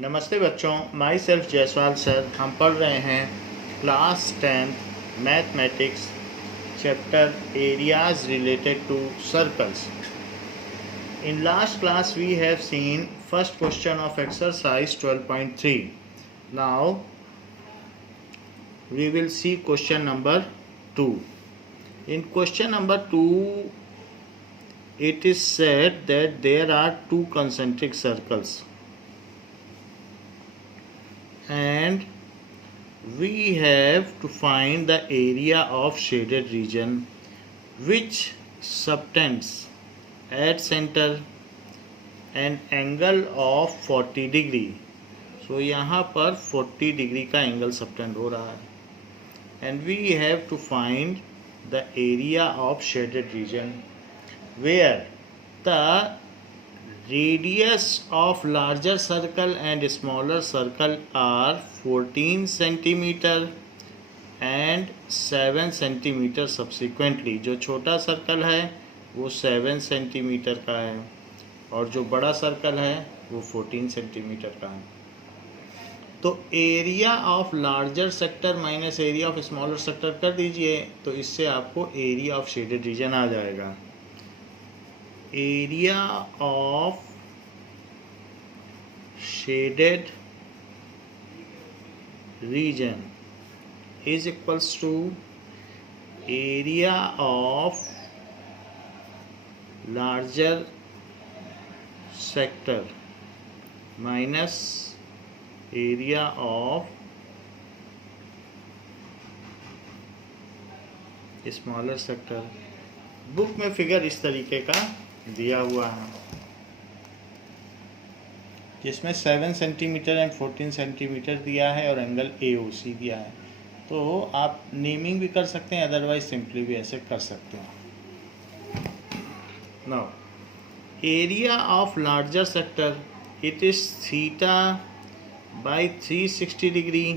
नमस्ते बच्चों, my self Jaiswal sir. हम पढ़ रहे हैं class 10th mathematics chapter areas related to circles. In last class we have seen first question of exercise 12.3. Now we will see question number 2. In question number 2 it is said that there are two concentric circles and we have to find the area of shaded region which subtends at center an angle of 40 degree. So यहाँ पर 40 degree का angle subtend हो रहा है and we have to find the area of shaded region where the radius of larger circle and smaller circle are 14 centimeter and 7 centimeter subsequently. जो छोटा circle है वो 7 सेंटीमीटर का है और जो बड़ा सर्कल है वो 14 सेंटीमीटर का है. तो area of larger sector minus area of smaller sector कर दीजिए तो इससे आपको एरिया ऑफ शेडेड रीजन आ जाएगा. Area of shaded region is equals to area of larger sector minus area of smaller sector. Book में फिगर इस तरीके का दिया हुआ है जिसमें 7 सेंटीमीटर एंड 14 सेंटीमीटर दिया है और एंगल AOC दिया है. तो आप नेमिंग भी कर सकते हैं, अदरवाइज सिंपली भी ऐसे कर सकते हैं. Now area of larger sector it is theta by 360 degree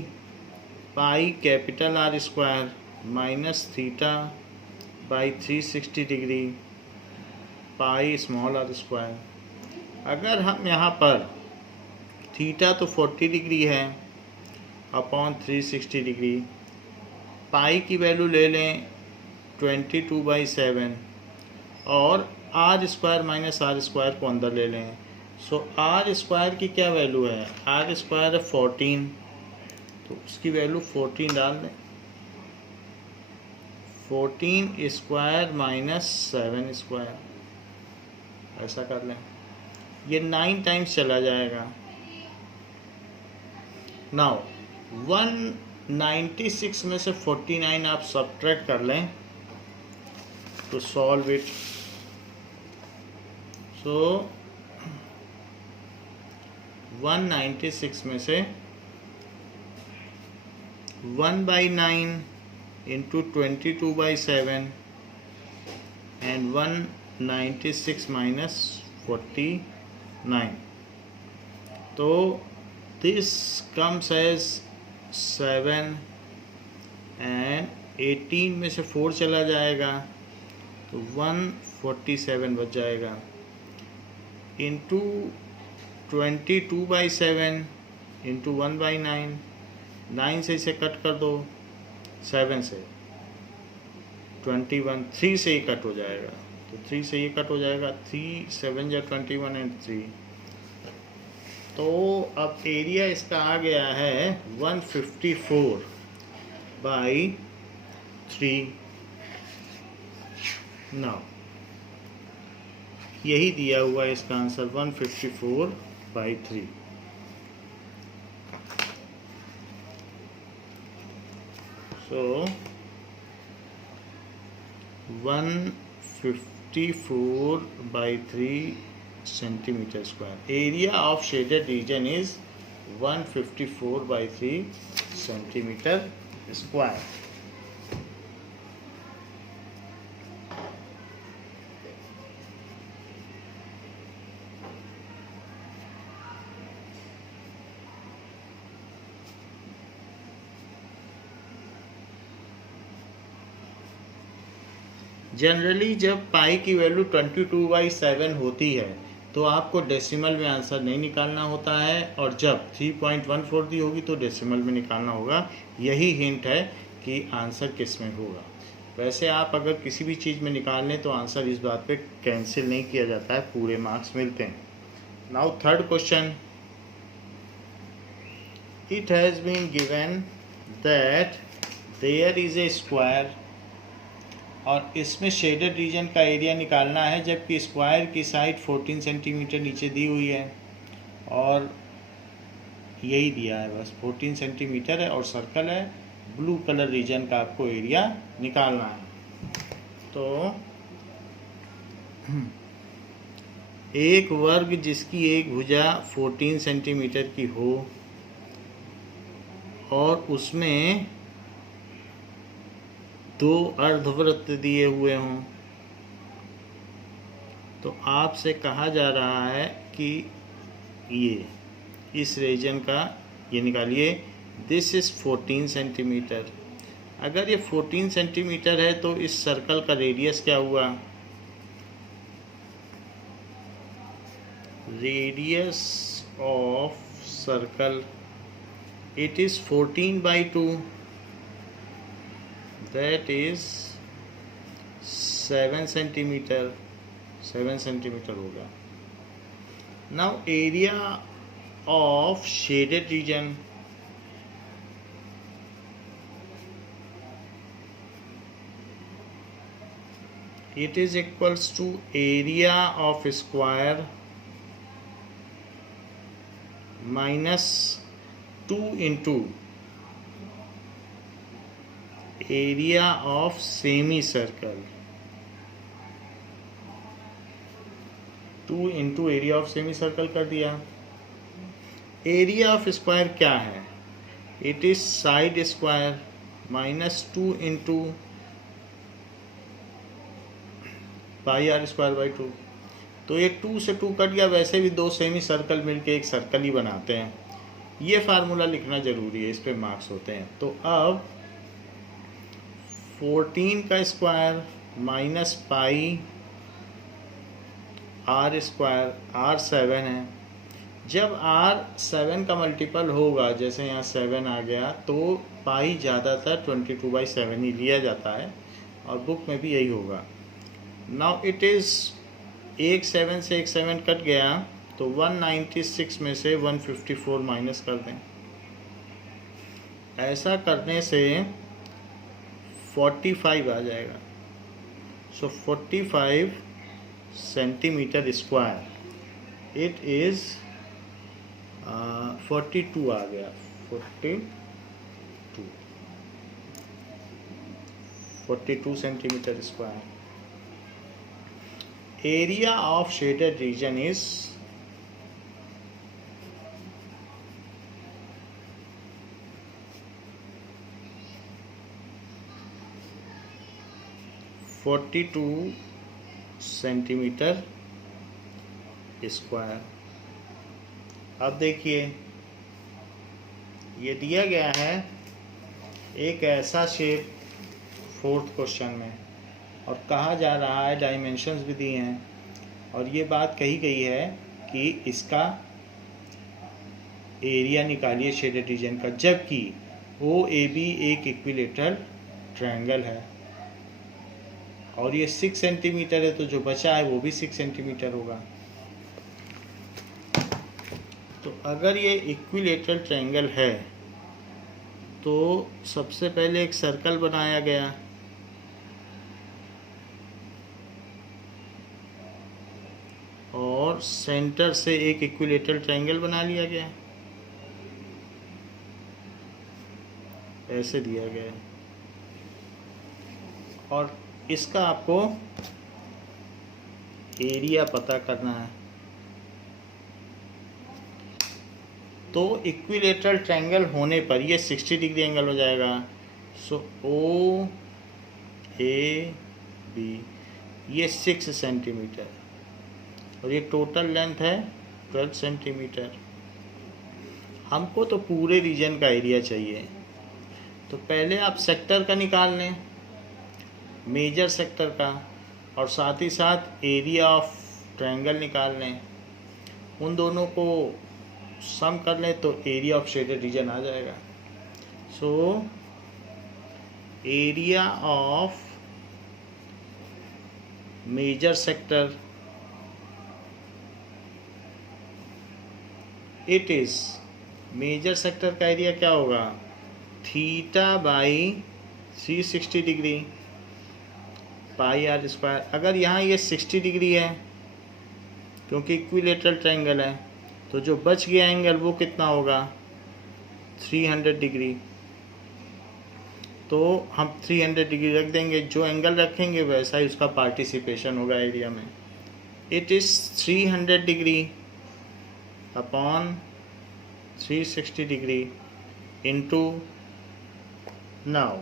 pi capital R square minus theta by 360 degree pi small r square. अगर हम यहाँ पर थीटा तो 40 डिग्री है अपॉन 360 डिग्री, पाई की वैल्यू ले लें 22/7 और R square minus are square को अंदर ले लें. सो आर स्क्वायर की क्या वैल्यू है? आर स्क्वायर है 14, तो उसकी वैल्यू 14 डाल दें. 14 स्क्वायर माइनस 7 स्क्वायर ऐसा कर लें. ये 9 टाइम्स चला जाएगा. नाउ 196 में से 49 आप सब्ट्रैक्ट कर लें टू सॉल्व इट. सो 196 में से 1/9 इंटू 22/7 एंड 196 माइनस 49. तो दिस कम्स एज 7 एंड 18 में से 4 चला जाएगा तो 147 बच जाएगा इंटू 22/7 इंटू 1/9. 9 से इसे कट कर दो, 7 से 21, 3 से ही कट हो जाएगा तो 3 से ये कट हो जाएगा. 3 7 या 21 एंड 3. तो अब एरिया इसका आ गया है 154/3. नाउ यही दिया हुआ है इसका answer 154/3. So 154/3 centimeter square. Area of shaded region is 154/3 centimeter square. Generally जब पाई की वैल्यू 22/7 होती है तो आपको डेसिमल में आंसर नहीं निकालना होता है, और जब 3.14 दी होगी तो डेसिमल में निकालना होगा। यही हिंट है कि आंसर किस में होगा। वैसे आप अगर किसी भी चीज़ में निकाल लें तो आंसर इस बात पे कैंसिल नहीं किया जाता है, पूरे मार्क्स मिलते हैं। Now third question, it has been given that there is a square, और इसमें शेडेड रीजन का एरिया निकालना है, जबकि स्क्वायर की साइड 14 सेंटीमीटर नीचे दी हुई है, और यही दिया है बस 14 सेंटीमीटर है, और सर्कल है। ब्लू कलर रीजन का आपको एरिया निकालना है। तो एक वर्ग जिसकी एक भुजा 14 सेंटीमीटर की हो और उसमें 2 अर्धवृत्त दिए हुए हों, तो आपसे कहा जा रहा है कि ये इस रीजन का ये निकालिए। This is 14 centimetre. अगर ये 14 सेंटीमीटर है तो इस सर्कल का रेडियस क्या हुआ? Radius of circle, it is 14/2, that is 7 centimetre. 7 centimetre होगा। Now area of shaded region, it is equals to area of square minus 2 into area of semicircle। 2 into area of semicircle कर दिया। Area of square क्या है? It is side square minus 2 into pi are square by 2। तो ये 2 से 2 cut गया। वैसे भी 2 सेमी सर्कल मिलके एक सर्कल ही बनाते हैं। ये फार्मूला लिखना जरूरी है, इस पे मार्क्स होते हैं। तो अब 14 का square minus pi are square, R 7 है। जब आर 7 का मल्टीपल होगा, जैसे यहाँ 7 आ गया, तो पाई ज़्यादातर 22/7 ही लिया जाता है, और बुक में भी यही होगा। नाउ इट इज़ एक 7 से एक 7 कट गया, तो 196 में से 154 माइनस कर दें। ऐसा करने से 45 आ जाएगा। सो 45 सेंटीमीटर स्क्वायर, इट इज़ 42 आ गया। 42 centimetre square. Area of shaded region is 42 centimetre square. अब देखिए, ये दिया गया है एक ऐसा शेप 4th क्वेश्चन में, और कहा जा रहा है, डायमेंशंस भी दिए हैं, और ये बात कही गई है कि इसका एरिया निकालिए शेडेड रीजन का, जबकि OAB एक इक्विलेटरल ट्रायंगल है, और ये 6 सेंटीमीटर है, तो जो बचा है वो भी 6 सेंटीमीटर होगा। तो अगर ये इक्विलेटरल ट्रायंगल है, तो सबसे पहले एक सर्कल बनाया गया, और सेंटर से एक इक्विलेटरल ट्रायंगल बना लिया गया, ऐसे दिया गया है, और इसका आपको एरिया पता करना है। तो इक्विलेटरल ट्रायंगल होने पर ये 60 डिग्री एंगल हो जाएगा। सो OAB ये 6 सेंटीमीटर, और ये टोटल लेंथ है 12 सेंटीमीटर। हमको तो पूरे रीजन का एरिया चाहिए, तो पहले आप सेक्टर का निकाल लें, मेजर सेक्टर का, और साथ ही साथ एरिया ऑफ ट्रायंगल निकाल लें। उन दोनों को सम कर लें तो एरिया ऑफ शेडेड रीजन आ जाएगा. So area of major sector, it is, major sector का एरिया क्या होगा, theta by 360 degree pi are square. अगर यहाँ ये 60 डिग्री है क्योंकि इक्विलेटरल ट्रायंगल है, तो जो बच गया एंगल वो कितना होगा, 300 डिग्री. तो हम 300 डिग्री रख देंगे, जो एंगल रखेंगे वैसा ही उसका पार्टिसिपेशन होगा एरिया में. It is 300 degree upon 360 degree into. Now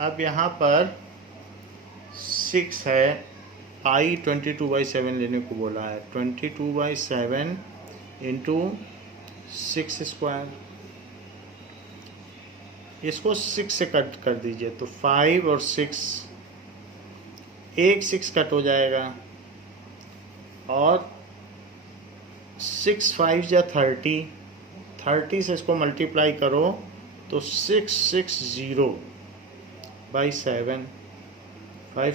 अब यहाँ पर 6 है, आई 22/7 लेने को बोला है. 22/7 इंटू 6 स्क्वायर. इसको 6 से कट कर दीजिए तो 5 और 6, एक 6 कट हो जाएगा और 6 5 या 30, 30 से इसको मल्टीप्लाई करो तो 660/7, 5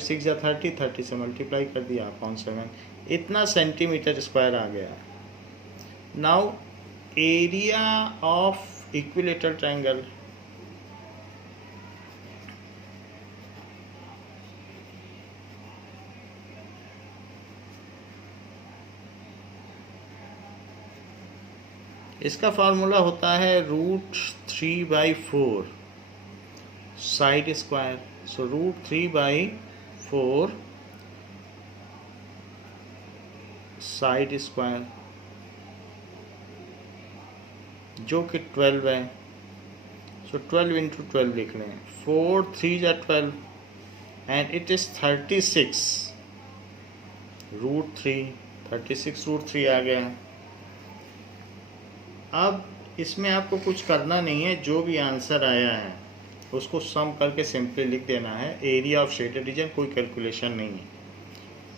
6 या 30, 30 से मल्टीप्लाई कर दिया अपॉन 7, इतना सेंटीमीटर स्क्वायर आ गया. Now area of equilateral triangle, इसका फार्मूला होता है √3/4 साइड स्क्वायर. सो √3/4 साइड स्क्वायर जो कि 12 है. सो 12 इंटू 12 लिख लें. 4 3 या 12 एंड इट इज़ 36 √3, 36 √3 आ गया. अब इसमें आपको कुछ करना नहीं है, जो भी आंसर आया है उसको सम करके सिंपली लिख देना है. एरिया ऑफ शेडेड रीजन, कोई कैलकुलेशन नहीं है.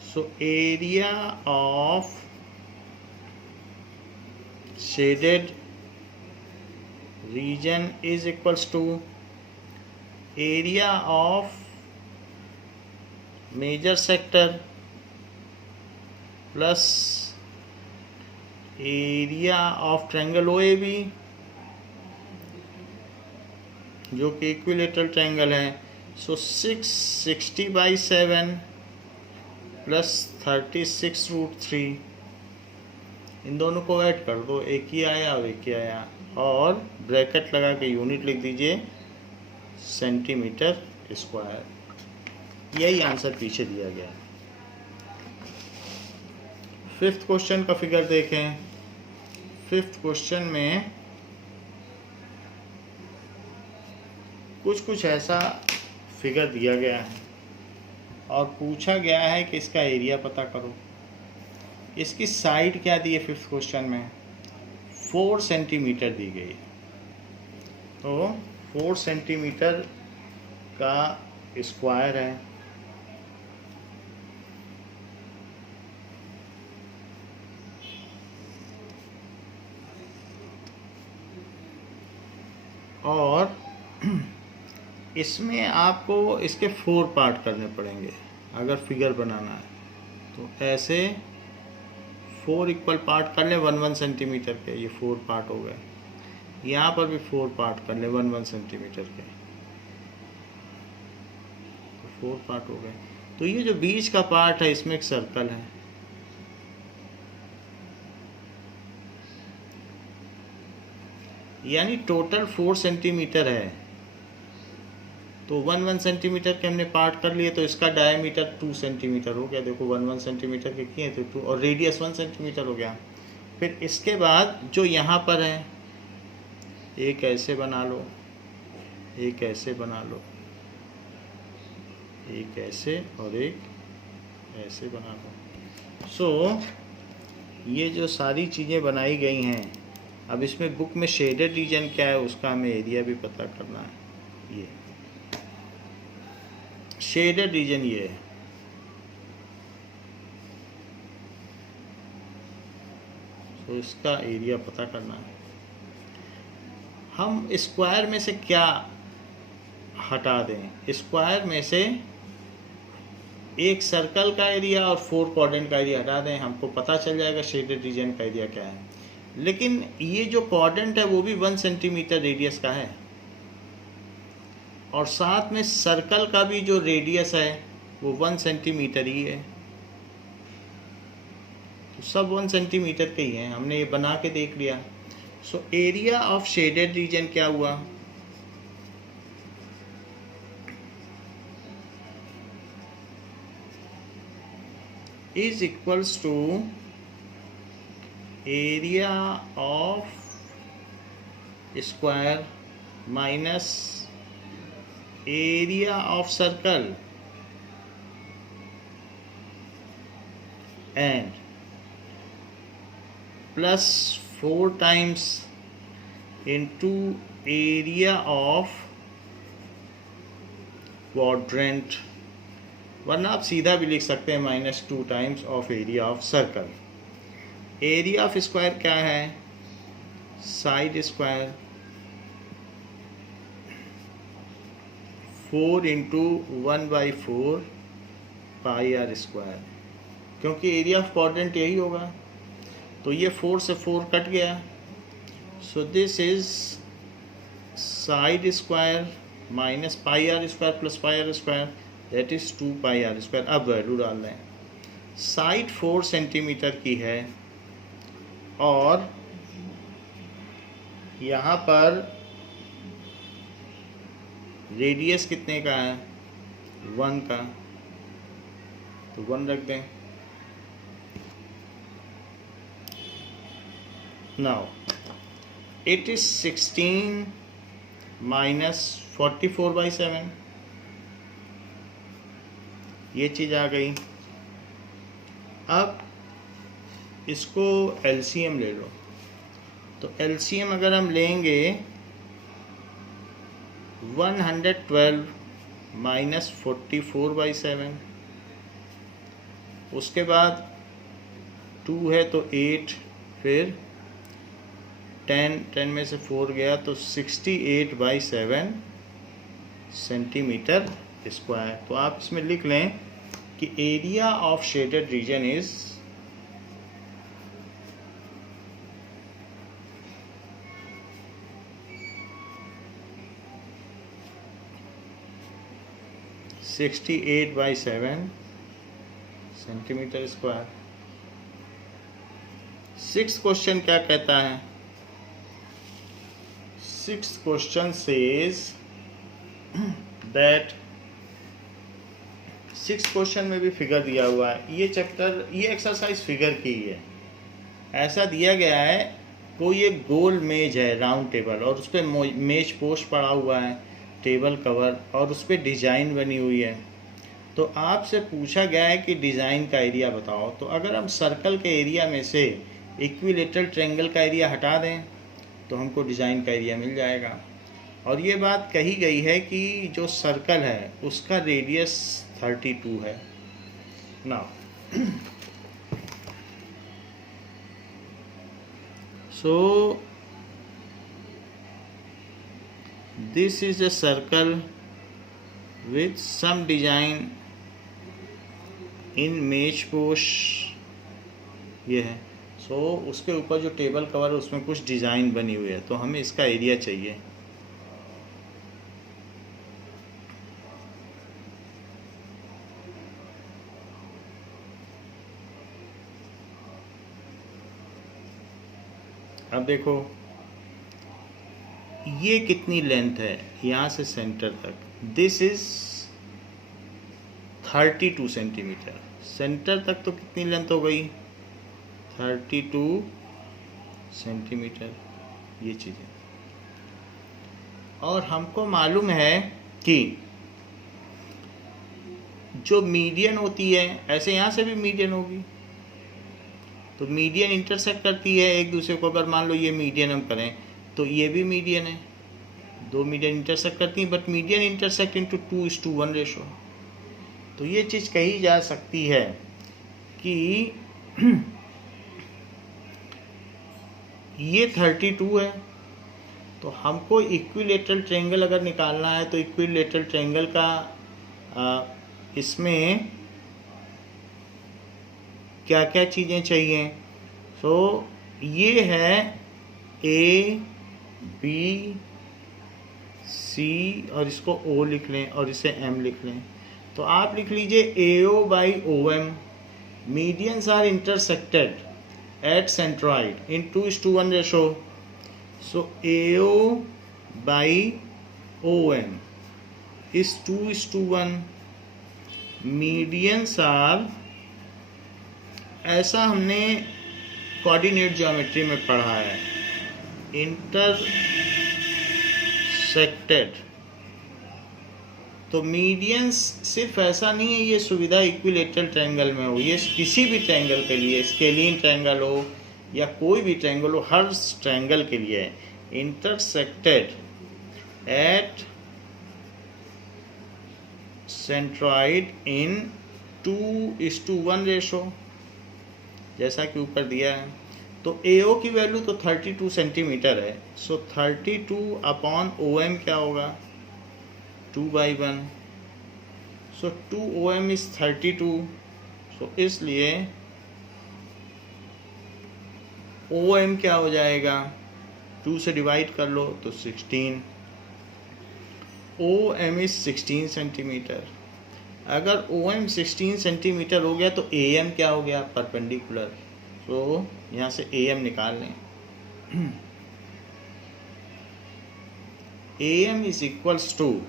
So area of shaded region is equals to area of major sector plus area of triangle OAB जो कि इक्विलेटरल ट्रायंगल है. सो 660/7 प्लस 36 √3, इन दोनों को ऐड कर दो, एक ही आया और एक ही आया, और ब्रैकेट लगा के यूनिट लिख दीजिए सेंटीमीटर स्क्वायर. यही आंसर पीछे दिया गया है. 5th क्वेश्चन का फिगर देखें. 5th क्वेश्चन में कुछ ऐसा फिगर दिया गया है और पूछा गया है कि इसका एरिया पता करो. इसकी साइड क्या दी है 5th क्वेश्चन में, 4 सेंटीमीटर दी गई है. तो 4 सेंटीमीटर का स्क्वायर है, और इसमें आपको इसके 4 पार्ट करने पड़ेंगे अगर फिगर बनाना है. तो ऐसे 4 इक्वल पार्ट कर ले 1 1 सेंटीमीटर के, ये 4 पार्ट हो गए. यहाँ पर भी 4 पार्ट कर ले 1 1 सेंटीमीटर के, तो 4 पार्ट हो गए. तो ये जो बीच का पार्ट है इसमें एक सर्कल है, यानी टोटल 4 सेंटीमीटर है. तो 1 1 सेंटीमीटर के हमने पार्ट कर लिए, तो इसका डायमीटर 2 सेंटीमीटर हो गया. देखो 1 1 सेंटीमीटर के किए तो 2, और रेडियस 1 सेंटीमीटर हो गया. फिर इसके बाद जो यहाँ पर है, एक ऐसे बना लो, एक ऐसे बना लो, एक ऐसे और एक ऐसे बना लो. सो ये जो सारी चीज़ें बनाई गई हैं, अब इसमें बुक में शेडेड रीजन क्या है उसका हमें एरिया भी पता करना है. ये शेडेड रीजन ये है. तो इसका एरिया पता करना है। हम स्क्वायर में से क्या हटा दें? स्क्वायर में से एक सर्कल का एरिया और 4 क्वाड्रेंट का एरिया हटा दें, हमको पता चल जाएगा शेडेड रीजन का एरिया क्या है। लेकिन ये जो क्वाड्रेंट है वो भी 1 सेंटीमीटर रेडियस का है, और साथ में सर्कल का भी जो रेडियस है वो 1 सेंटीमीटर ही है। तो सब 1 सेंटीमीटर के ही हैं, हमने ये बना के देख लिया। So area of shaded region क्या हुआ? Is equals to area of square minus area of circle and plus 4 times into area of quadrant, वरना आप सीधा भी लिख सकते हैं -2 times of area of circle. Area of square क्या है? Side square 4 into 1/4 pi are square, क्योंकि एरिया ऑफ क्वाड्रेंट यही होगा। तो ये 4 से 4 कट गया, so this is side square minus pi r square plus pi r square, that is 2 pi r square। अब वैल्यू डाल दें। साइड 4 सेंटीमीटर की है और यहाँ पर रेडियस कितने का है? 1 का, तो 1 रख दें। नाउ it is 16 minus 44/7, ये चीज़ आ गई। अब इसको LCM ले लो। तो LCM अगर हम लेंगे 112 माइनस 44/7, उसके बाद 2 है तो 8, फिर 10 में से 4 गया तो 68/7 सेंटीमीटर स्क्वायर। तो आप इसमें लिख लें कि area of shaded region is 68/7 centimetre square. 6th question क्या कहता है? 6th question says that 6th question में भी फिगर दिया हुआ है। ये चैप्टर, ये एक्सरसाइज फिगर की ही है। ऐसा दिया गया है, कोई एक गोल मेज है, राउंड टेबल, और उस पर मेज पोस्ट पड़ा हुआ है, टेबल कवर, और उस पर डिज़ाइन बनी हुई है। तो आपसे पूछा गया है कि डिज़ाइन का एरिया बताओ। तो अगर हम सर्कल के एरिया में से इक्विलेटरल ट्रायंगल का एरिया हटा दें तो हमको डिज़ाइन का एरिया मिल जाएगा। और ये बात कही गई है कि जो सर्कल है उसका रेडियस 32 है। Now so this is a circle with some design in maze post, ये है। सो उसके ऊपर जो टेबल कवर है उसमें कुछ डिज़ाइन बनी हुई है, तो हमें इसका एरिया चाहिए। अब देखो ये कितनी लेंथ है यहाँ से सेंटर तक? This is 32 centimetre. सेंटर तक तो कितनी लेंथ हो गई? 32 सेंटीमीटर, ये चीज़ें। और हमको मालूम है कि जो मीडियन होती है, ऐसे यहाँ से भी मीडियन होगी, तो मीडियन इंटरसेक्ट करती है एक दूसरे को। अगर मान लो ये मीडियन हम करें तो ये भी मीडियन है, 2 मीडियन इंटरसेक्ट करती हैं, but median intersect into 2:1 ratio. तो ये चीज़ कही जा सकती है कि ये 32 है, तो हमको इक्विलेटरल ट्रायंगल अगर निकालना है तो इक्विलेटरल ट्रायंगल का इसमें क्या क्या चीज़ें चाहिए। सो ये है ए बी सी और इसको ओ लिख लें और इसे एम लिख लें। तो आप लिख लीजिए A O by O M, medians are intersected at centroid in 2:1 ratio. So A O by O M is 2:1। Medians are, ऐसा हमने कोऑर्डिनेट ज्योमेट्री में पढ़ा है, इंटरसेक्टेड। तो मीडियंस सिर्फ ऐसा नहीं है ये सुविधा इक्विलेटरल ट्रायंगल में हो, ये किसी भी ट्रायंगल के लिए, स्केलिन ट्रायंगल हो या कोई भी ट्रायंगल हो, हर ट्रायंगल के लिए है। Intersected at centroid in 2:1 ratio, जैसा कि ऊपर दिया है। तो AO की वैल्यू तो 32 सेंटीमीटर है। सो 32 अपॉन OM क्या होगा, 2/1। सो 2OM इज 32। सो इसलिए OM क्या हो जाएगा, 2 से डिवाइड कर लो तो 16। OM is 16 centimetre. अगर OM 16 सेंटीमीटर हो गया तो AM क्या हो गया, परपेंडिकुलर। तो यहाँ से AM निकाल लें। AM इज इक्वल्स टू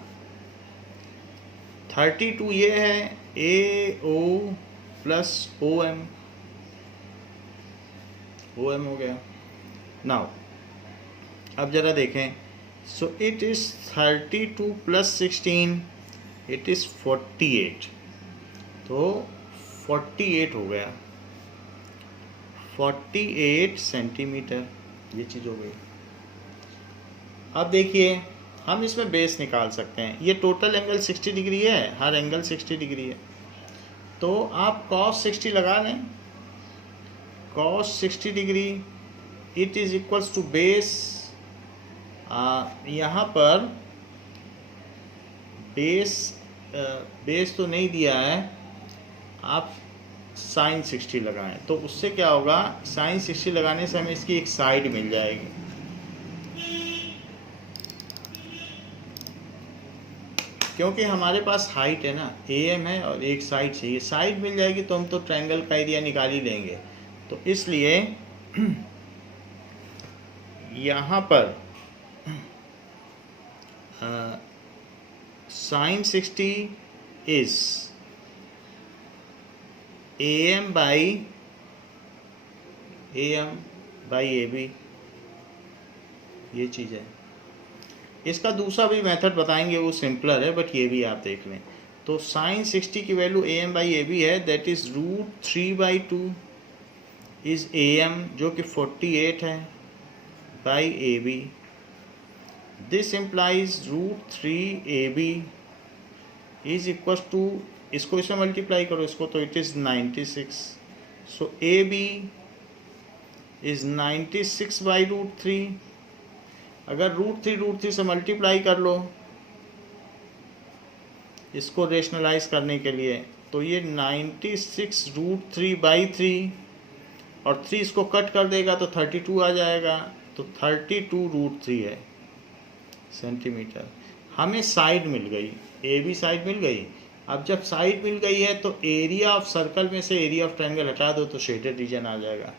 32 ये है, AO प्लस OM हो गया। नाउ अब जरा देखें। सो it is 32 plus 16, it is 48। तो 48 हो गया, 48 सेंटीमीटर, ये चीज़ हो गई। अब देखिए हम इसमें बेस निकाल सकते हैं। ये टोटल एंगल 60 डिग्री है, हर एंगल 60 डिग्री है। तो आप cos 60 लगा लें, cos 60 degree it is equals to base. यहाँ पर बेस तो नहीं दिया है, आप sin 60 लगाएं। तो उससे क्या होगा, sin 60 लगाने से हमें इसकी एक साइड मिल जाएगी। क्योंकि हमारे पास हाइट है ना, AM है और एक साइड चाहिए, साइड मिल जाएगी तो हम तो ट्रायंगल का एरिया निकाल ही लेंगे। तो इसलिए यहाँ पर sin 60 is AM by AB, ये चीज़ है। इसका दूसरा भी मेथड बताएंगे, वो सिंपलर है, बट ये भी आप देख लें। तो sin 60 की वैल्यू AM by AB है, दैट इज √3/2 इज AM जो कि 48 है by AB। This implies √3AB is equal to, इसको इसमें मल्टीप्लाई करो इसको, तो it is 96। So AB is 96/√3। अगर √3 से मल्टीप्लाई कर लो इसको रेशनलाइज करने के लिए, तो ये 96√3/3 और 3 इसको कट कर देगा तो 32 आ जाएगा। तो 32√3 है सेंटीमीटर। हमें साइड मिल गई, AB साइड मिल गई। अब जब साइड मिल गई है तो एरिया ऑफ सर्कल में से एरिया ऑफ ट्रायंगल हटा दो तो शेडेड रीजन आ जाएगा।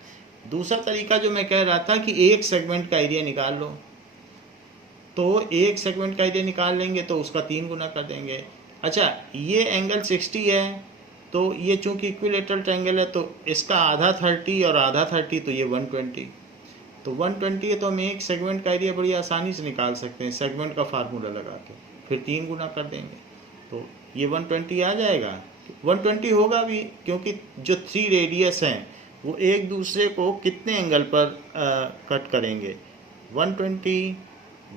दूसरा तरीका जो मैं कह रहा था कि एक सेगमेंट का एरिया निकाल लो, तो एक सेगमेंट का एरिया निकाल लेंगे तो उसका 3 गुना कर देंगे। अच्छा, ये एंगल 60 है, तो ये चूंकि इक्विलेटरल ट्रायंगल है तो इसका आधा 30 और आधा 30, तो ये 120। तो 120 है तो हम एक सेगमेंट का एरिया बड़ी आसानी से निकाल सकते हैं सेगमेंट का फार्मूला लगा के, फिर 3 गुना कर देंगे तो ये 120 आ जाएगा। 120 होगा भी, क्योंकि जो 3 रेडियस हैं वो एक दूसरे को कितने एंगल पर कट करेंगे, 120,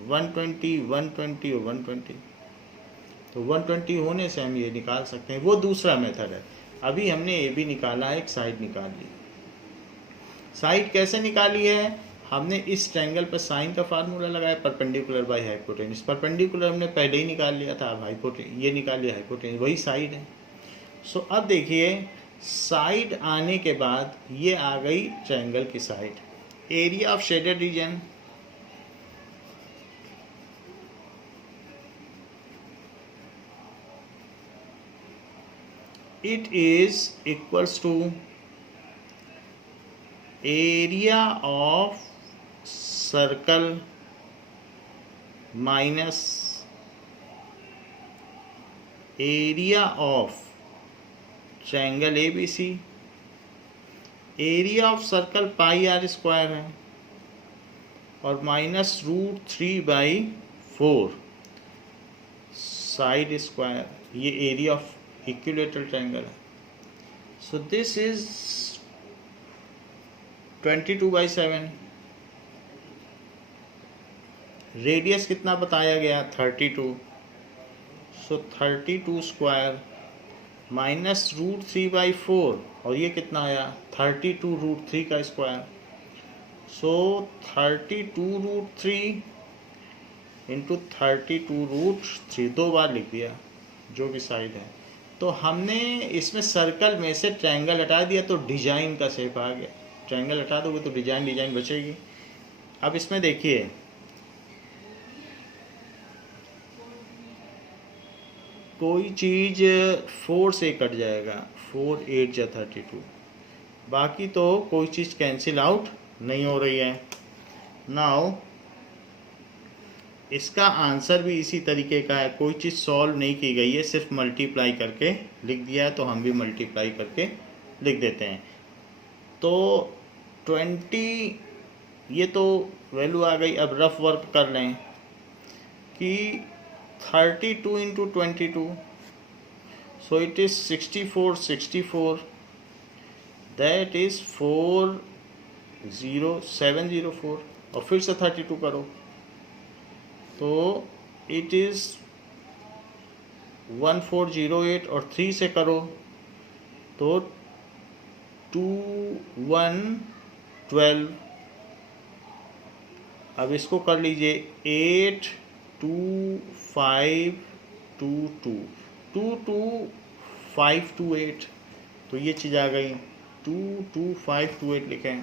120, 120 और 120। तो 120 होने से हम ये निकाल सकते हैं। वो दूसरा मेथड है। अभी हमने AB निकाला है, एक साइड निकाल ली। साइड कैसे निकाली है, हमने इस ट्रायंगल पर साइन का फार्मूला लगाया, परपेंडिकुलर बाय हाइपोटेन्यूज। परपेंडिकुलर हमने पहले ही निकाल लिया था, अब हाइपोटेन्यूज ये निकाल लिया, हाइपोटेन्यूज वही साइड है। सो अब देखिए साइड आने के बाद ये आ गई ट्रायंगल की side. Area of shaded region it is equals to area of circle minus area of triangle ABC। Area of circle pi are square है और माइनस √3/4 साइड स्क्वायर, ये एरिया ऑफ इक्विलेटरल ट्रायंगल है। So this is 22/7। Radius कितना बताया गया, 32। सो 32 square minus √3/4 और ये कितना आया 32√3 का स्क्वायर। सो 32√3 इंटू 32√3 दो बार लिख दिया जो भी साइड है। तो हमने इसमें सर्कल में से ट्रायंगल हटा दिया तो डिजाइन का शेप आ गया। ट्रायंगल हटा दोगे तो डिजाइन बचेगी। अब इसमें देखिए कोई चीज़ 4 से कट जाएगा, 4 8 या 32, बाकी तो कोई चीज़ कैंसिल आउट नहीं हो रही है। नाउ इसका आंसर भी इसी तरीके का है, कोई चीज़ सॉल्व नहीं की गई है, सिर्फ मल्टीप्लाई करके लिख दिया है, तो हम भी मल्टीप्लाई करके लिख देते हैं। तो 20 ये तो वैल्यू आ गई। अब रफ वर्क कर लें कि 32 into 22, so it is 64 that is 40704 और फिर से 32 करो तो इट इज़ 1408 और 3 से करो तो 2112। अब इसको कर लीजिए 82522 22528, तो ये चीज़ आ गई 22528 लिखें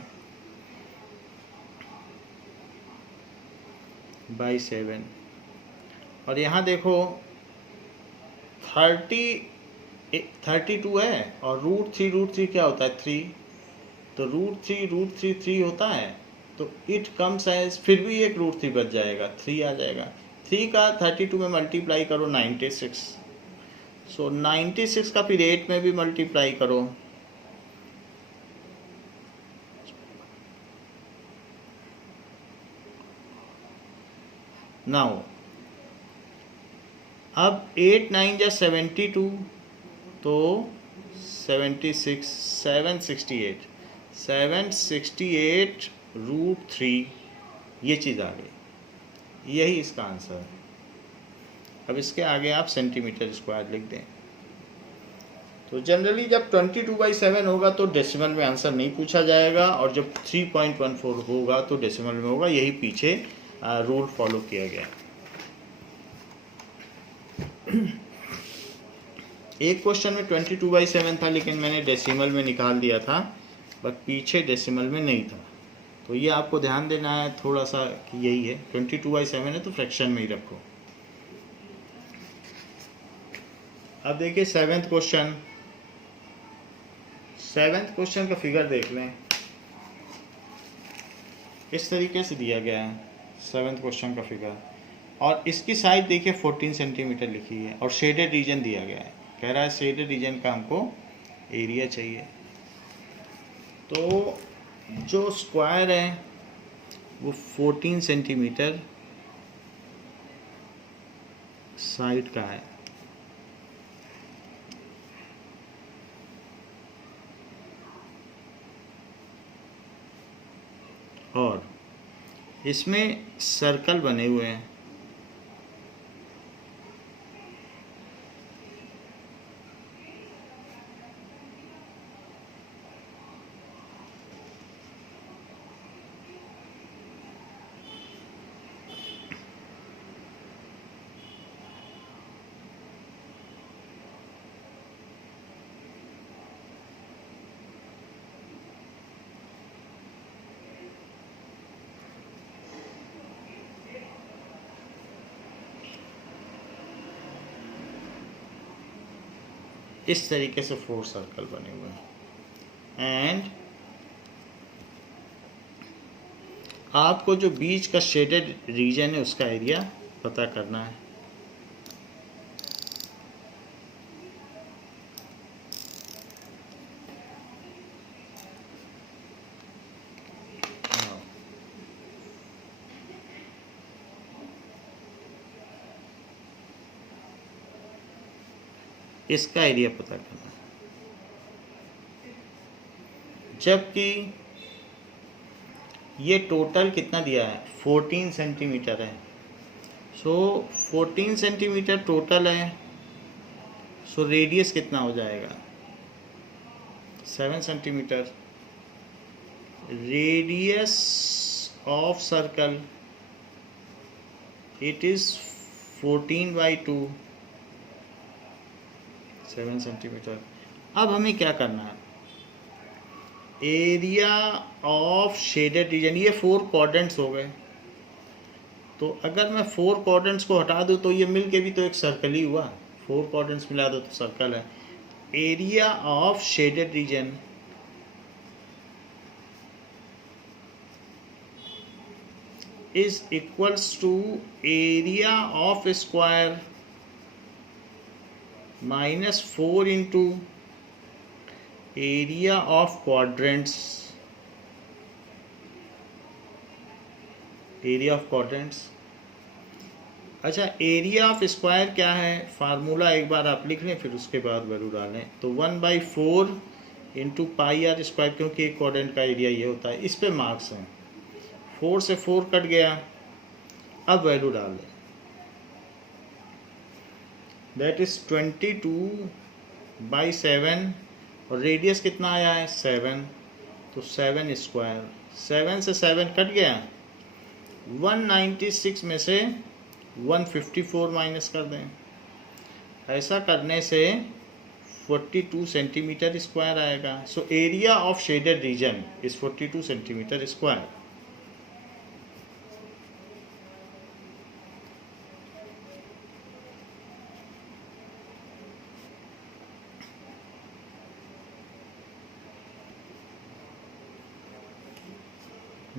बाई 7। और यहाँ देखो 32 है और √3 क्या होता है 3, तो √3 होता है, तो इट कम्स एज, फिर भी एक √3 बच जाएगा, 3 आ जाएगा। 3 का 32 में मल्टीप्लाई करो 96, सो 96 का फिर 8 में भी मल्टीप्लाई करो, नाउ अब 8 9 या 72 तो 76 768 √3 ये चीज़ आ गई, यही इसका आंसर है। अब इसके आगे आप सेंटीमीटर स्क्वायर लिख दें। तो जनरली जब 22/7 होगा तो डेसिमल में आंसर नहीं पूछा जाएगा, और जब 3.14 होगा तो डेसिमल में होगा, यही पीछे रूल फॉलो किया गया। एक क्वेश्चन में 22/7 था लेकिन मैंने डेसिमल में निकाल दिया था, बट पीछे डेसिमल में नहीं था, तो ये आपको ध्यान देना है थोड़ा सा कि यही है 22/7 है तो फ्रैक्शन में ही रखो। अब देखिए सेवेंथ क्वेश्चन का फिगर देख लें। इस तरीके से दिया गया है सेवेंथ क्वेश्चन का फिगर, और इसकी साइड देखिए 14 सेंटीमीटर लिखी है और शेडेड रीजन दिया गया है। कह रहा है शेडेड रीजन का हमको एरिया चाहिए। तो जो स्क्वायर है वो 14 सेंटीमीटर साइड का है, और इसमें सर्कल बने हुए हैं। इस तरीके से 4 सर्कल बने हुए हैं। एंड आपको जो बीच का शेडेड रीजन है उसका एरिया पता करना है। इसका एरिया पता करना है, जबकि ये टोटल कितना दिया है 14 सेंटीमीटर है। सो 14 सेंटीमीटर टोटल है, सो रेडियस कितना हो जाएगा 7 centimetre. Radius of circle it is 14/2 7 centimetre. अब हमें क्या करना है, एरिया ऑफ शेडेड रीजन, ये 4 क्वाड्रेंट्स हो गए। तो अगर मैं 4 क्वाड्रेंट्स को हटा दूँ तो ये मिल के भी तो एक सर्कल ही हुआ। 4 क्वाड्रेंट्स मिला दो तो सर्कल है। Area of shaded reason is equals to area of square minus 4 into area of quadrants, area of quadrants. अच्छा, एरिया ऑफ स्क्वायर क्या है, फार्मूला एक बार आप लिख लें फिर उसके बाद वैल्यू डालें। तो 1/4 इंटू पाई आर स्क्वायर, क्योंकि एक क्वाड्रेंट का एरिया ये होता है। इस पे मार्क्स हैं, 4 से 4 कट गया। अब वैल्यू डाल दें, दैट इज 22/7 और रेडियस कितना आया है 7, तो 7 स्क्वायर। 7 से 7 कट गया, 196 में से 154 माइनस कर दें। ऐसा करने से 42 सेंटीमीटर स्क्वायर आएगा। सो area of shaded region is 42 centimetre square.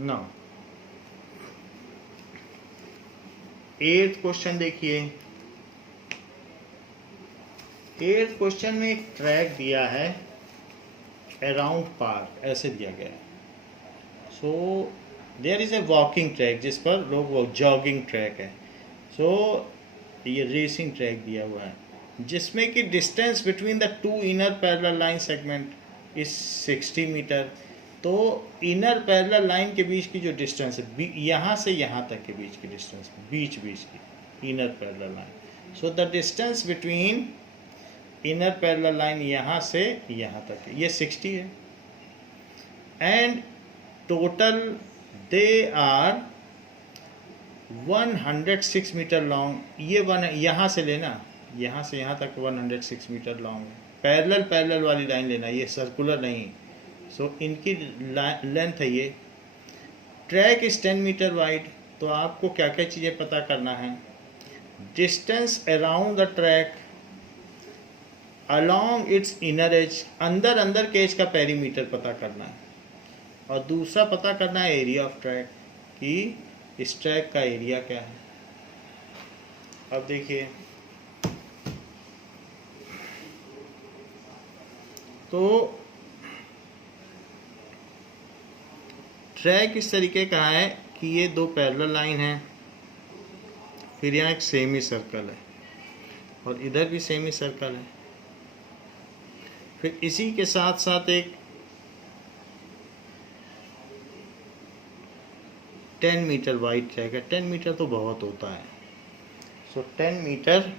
Now 8th question देखिए। 8th क्वेश्चन में एक ट्रैक दिया है अराउंड पार्क, ऐसे दिया गया है। So there is a walking track जिस पर लोग जॉगिंग ट्रैक है। सो ये रेसिंग ट्रैक दिया हुआ है जिसमें कि distance between the 2 inner parallel line segment is 60 metre. तो इनर पैरेलल लाइन के बीच की जो डिस्टेंस है, यहाँ से यहाँ तक के बीच की डिस्टेंस, बीच की inner parallel line. So the distance between inner parallel line यहाँ से यहाँ तक है, ये 60 है। And total they are 106 metre long. ये यहाँ से लेना, यहाँ से यहाँ तक 106 मीटर लॉन्ग है। पैरेलल वाली लाइन लेना, ये सर्कुलर नहीं। सो इनकी लेंथ है ये। Track is 10 metre wide. तो आपको क्या क्या चीज़ें पता करना है, distance around the track along it's inner as, अंदर के एज का पेरीमीटर पता करना है। और दूसरा पता करना है एरिया ऑफ ट्रैक, कि इस ट्रैक का एरिया क्या है। अब देखिए, तो ट्रैक इस तरीके का है कि ये 2 पैरेलल लाइन है, फिर यहाँ एक सेमी सर्कल है और इधर भी सेमी सर्कल है। फिर इसी के साथ साथ एक 10 मीटर वाइड ट्रैक है। 10 मीटर तो बहुत होता है। सो 10 मीटर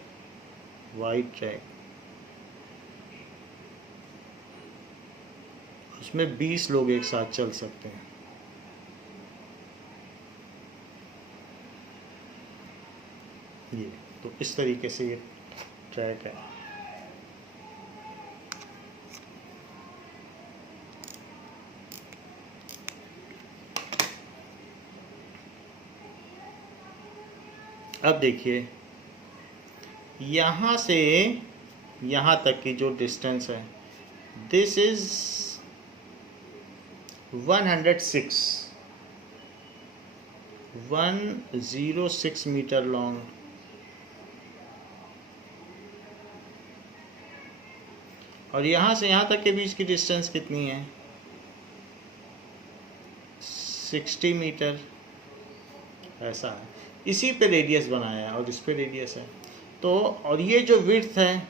वाइड ट्रैक, उसमें 20 लोग एक साथ चल सकते हैं। ये तो इस तरीके से ये ट्रैक है। अब देखिए, यहाँ से यहाँ तक की जो डिस्टेंस है, दिस इज 106 मीटर लॉन्ग। और यहाँ से यहाँ तक के बीच की डिस्टेंस कितनी है? 60 मीटर। ऐसा है, इसी पे रेडियस बनाया है और इस पे रेडियस है। तो और ये जो विड्थ है,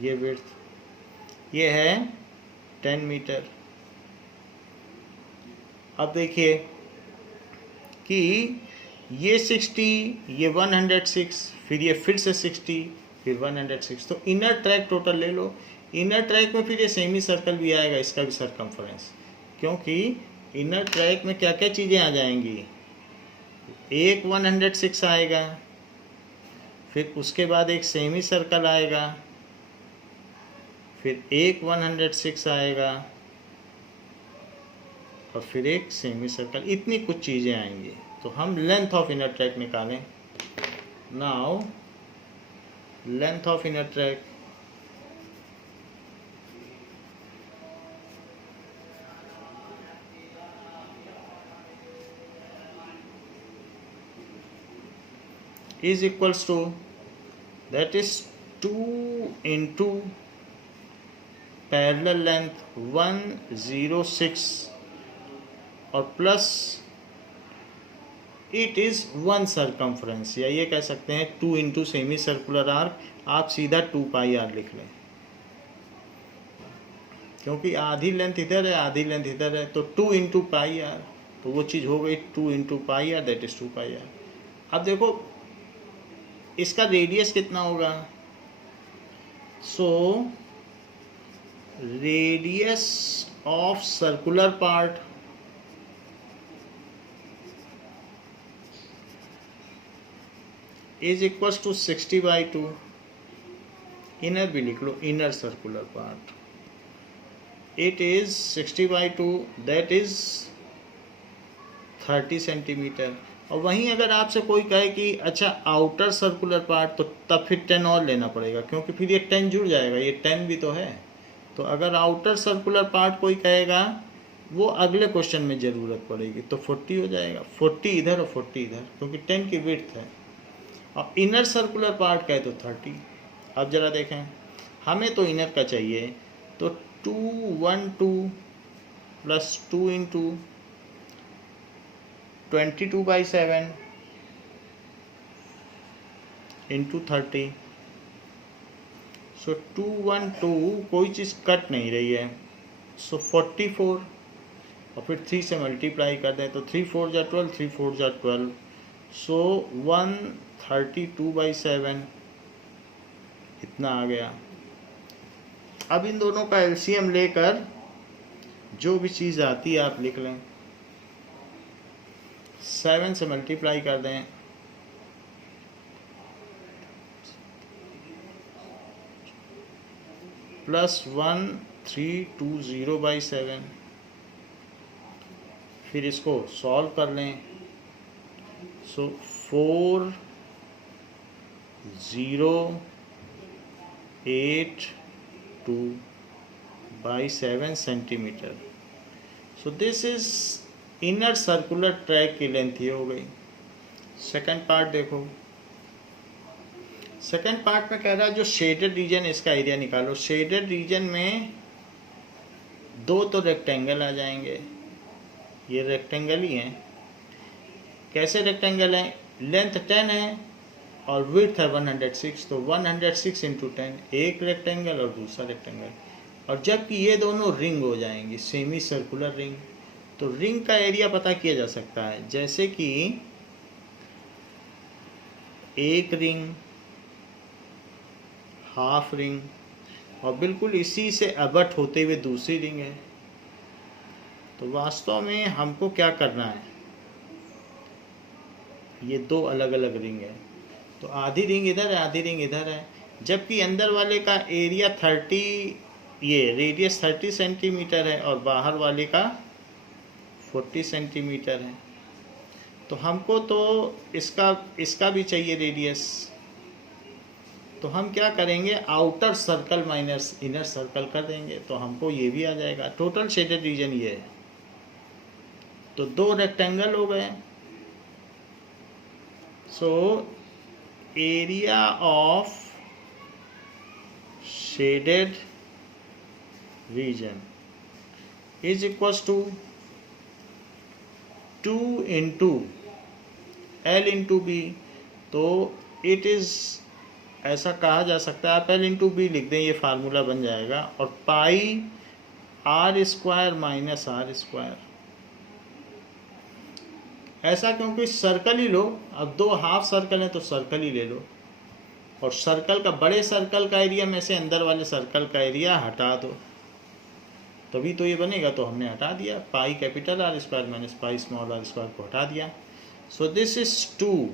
ये विड्थ ये है 10 मीटर। अब देखिए कि ये 60, ये 106, फिर ये फिर से 60, फिर 106। तो इनर ट्रैक टोटल ले लो। इनर ट्रैक में फिर ये सेमी सर्कल भी आएगा, इसका भी सरकमफ्रेंस, क्योंकि इनर ट्रैक में क्या क्या चीज़ें आ जाएंगी। एक 106 आएगा, फिर उसके बाद एक सेमी सर्कल आएगा, फिर एक 106 आएगा, और फिर एक सेमी सर्कल। इतनी कुछ चीज़ें आएंगी। तो हम लेंथ ऑफ इनर ट्रैक निकालें। Now length of inner track, is equals to, that is 2 into parallel length 106 और प्लस इट इज़ 1 सरकमफ्रेंस, या ये कह सकते हैं 2 इंटू सेमी सर्कुलर आर्क। आप सीधा 2 पाई आर लिख लें, क्योंकि आधी लेंथ इधर है आधी लेंथ इधर है, तो 2 इंटू पाई आर, तो वो चीज़ हो गई 2 into pi r, that is 2 pi r. अब देखो इसका रेडियस कितना होगा। So radius of circular part is equals to 60/2। Inner भी लिख लो, inner circular part, it is 60/2, that is 30 centimetre. और वहीं अगर आपसे कोई कहे कि अच्छा आउटर सर्कुलर पार्ट, तो तब फिर 10 और लेना पड़ेगा, क्योंकि फिर ये 10 जुड़ जाएगा, ये 10 भी तो है। तो अगर आउटर सर्कुलर पार्ट कोई कहेगा, वो अगले क्वेश्चन में ज़रूरत पड़ेगी, तो 40 हो जाएगा। 40 इधर और 40 इधर, क्योंकि 10 की विड्थ है। और इनर सर्कुलर पार्ट का है तो 30। अब ज़रा देखें, हमें तो इनर का चाहिए, तो 212 प्लस 2 इंटू 22/7 इंटू 30। सो 212, कोई चीज़ कट नहीं रही है, सो 44, और फिर 3 से मल्टीप्लाई कर दें तो 3 4 जा 12, 3 4 जा 12, सो 132/7 इतना आ गया। अब इन दोनों का एलसीएम लेकर जो भी चीज़ आती है आप लिख लें। 7 से मल्टीप्लाई कर दें, प्लस 1320/7, फिर इसको सॉल्व कर लें। सो 4082/7 centimetre. So this is inner circular track की लेंथ ये हो गई। सेकंड पार्ट देखो, सेकंड पार्ट में कह रहा है जो शेडेड रीजन, इसका एरिया निकालो। शेडेड रीजन में 2 तो रेक्टेंगल आ जाएंगे, ये रेक्टेंगल ही हैं। कैसे रेक्टेंगल हैं? लेंथ 10 है और विड्थ है 106, तो 106 इंटू 10, एक रेक्टेंगल और दूसरा रेक्टेंगल। और जबकि ये दोनों रिंग हो जाएंगी, सेमी सर्कुलर रिंग, तो रिंग का एरिया पता किया जा सकता है, जैसे कि एक रिंग, हाफ रिंग, और बिल्कुल इसी से अबट होते हुए दूसरी रिंग है। तो वास्तव में हमको क्या करना है, ये 2 अलग अलग रिंग है, तो आधी रिंग इधर है आधी रिंग इधर है। जबकि अंदर वाले का एरिया 30, ये रेडियस 30 सेंटीमीटर है और बाहर वाले का 40 सेंटीमीटर है। तो हमको तो इसका भी चाहिए रेडियस, तो हम क्या करेंगे, outer circle minus inner circle कर देंगे, तो हमको ये भी आ जाएगा। टोटल शेडेड रीजन ये है। तो 2 रेक्टेंगल हो गए। So area of shaded region is equals to 2 into L into B. तो इट इज़, ऐसा कहा जा सकता है, आप एल इंटू बी लिख दें, ये फार्मूला बन जाएगा। और pi are square minus are square. ऐसा क्योंकि सर्कल ही लो, अब 2 हाफ सर्कल हैं तो सर्कल ही ले लो, और सर्कल का, बड़े सर्कल का एरिया में से अंदर वाले सर्कल का एरिया हटा दो, तभी तो ये बनेगा। तो हमने हटा दिया, pi capital R square minus pi small are square को हटा दिया। So this is 2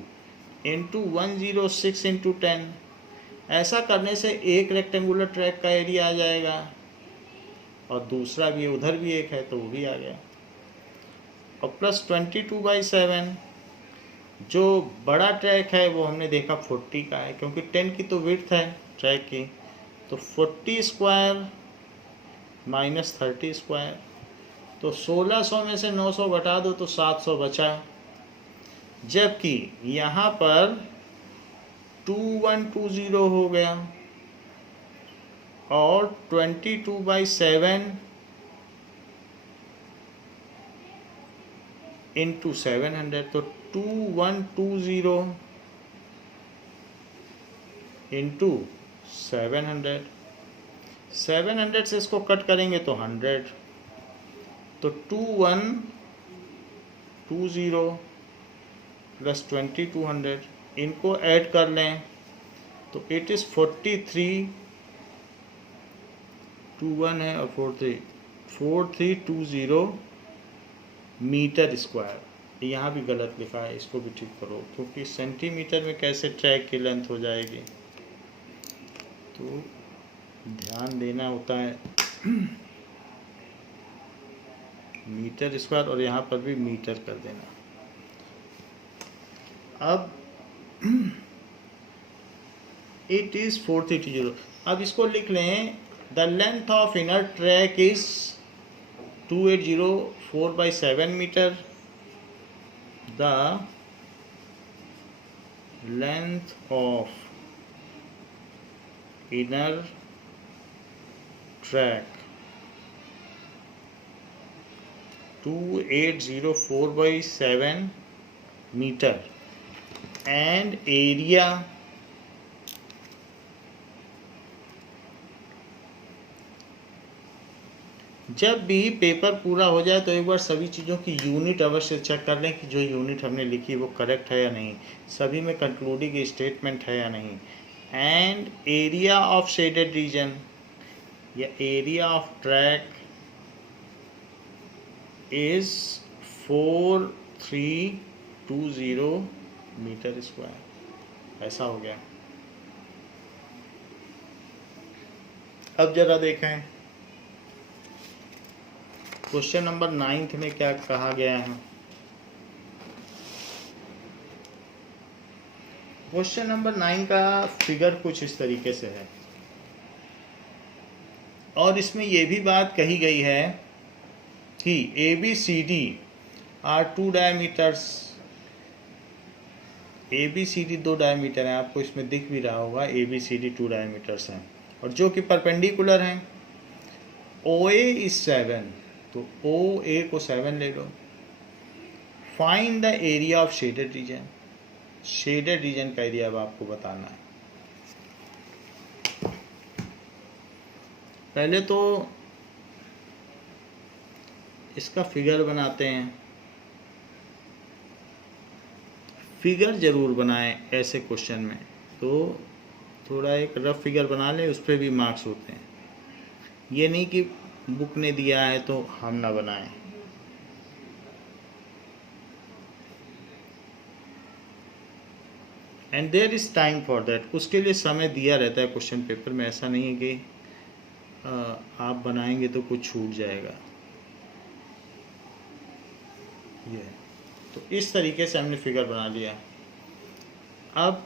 into 106 into 10। ऐसा करने से एक रेक्टेंगुलर ट्रैक का एरिया आ जाएगा, और दूसरा भी, उधर भी एक है तो वो भी आ गया। और प्लस 22/7, जो बड़ा ट्रैक है वो हमने देखा 40 का है, क्योंकि 10 की तो विड्थ है ट्रैक की। तो 40 स्क्वायर माइनस 30 स्क्वायर। तो 1600 में से 900 घटा दो तो 700 बचा। जबकि यहाँ पर 2120 हो गया, और 22/7 इंटू 700, तो 2120 इंटू 700। 700 से इसको कट करेंगे तो 100, तो 2120 प्लस 2200, इनको ऐड कर लें तो इट इज़ 43, 21 है और 4320 मीटर स्क्वायर। यहाँ भी गलत लिखा है, इसको भी ठीक करो, क्योंकि सेंटीमीटर में कैसे ट्रैक की लेंथ हो जाएगी, तो ध्यान देना होता है। मीटर स्क्वायर, और यहाँ पर भी मीटर कर देना। अब इट इज 4320। अब इसको लिख लें, the length of inner track is 2804/7 metre. The length of inner track 2804/7 metre, and area जब भी पेपर पूरा हो जाए तो एक बार सभी चीज़ों की यूनिट अवश्य चेक कर लें कि जो यूनिट हमने लिखी वो करेक्ट है या नहीं, सभी में कंक्लूडिंग स्टेटमेंट है या नहीं। And area of shaded region या area of track is 4320 metre square. ऐसा हो गया। अब जरा देखें क्वेश्चन नंबर 9 में क्या कहा गया है। क्वेश्चन नंबर 9 का फिगर कुछ इस तरीके से है, और इसमें यह भी बात कही गई है कि ABCD are 2 diameters. ABCD 2 diameter हैं, आपको इसमें दिख भी रहा होगा, ABCD 2 डायमीटर्स हैं, और जो कि परपेंडिकुलर हैं। OA इज 7, तो OA को 7 ले लो। Find the area of shaded region. Shaded region का एरिया अब आपको बताना है। पहले तो इसका फिगर बनाते हैं। फिगर जरूर बनाएं ऐसे क्वेश्चन में, तो थोड़ा एक रफ फिगर बना लें, उस पर भी मार्क्स होते हैं। ये नहीं कि बुक ने दिया है तो हम ना बनाएं। And there is time for that. उसके लिए समय दिया रहता है क्वेश्चन पेपर में, ऐसा नहीं है कि आप बनाएंगे तो कुछ छूट जाएगा। ये तो इस तरीके से हमने फिगर बना लिया। अब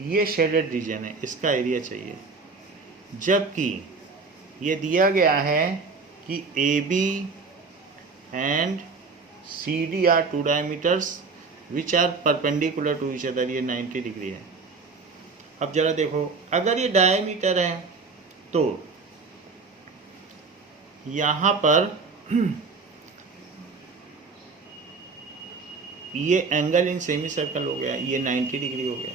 ये शेडेड रीजन है, इसका एरिया चाहिए। जबकि ये दिया गया है कि A B and C D are two diameters which are perpendicular to each other, ये 90 डिग्री है। अब जरा देखो, अगर ये डायमीटर है तो यहाँ पर ये एंगल इन सेमी सर्कल हो गया, ये 90 डिग्री हो गया।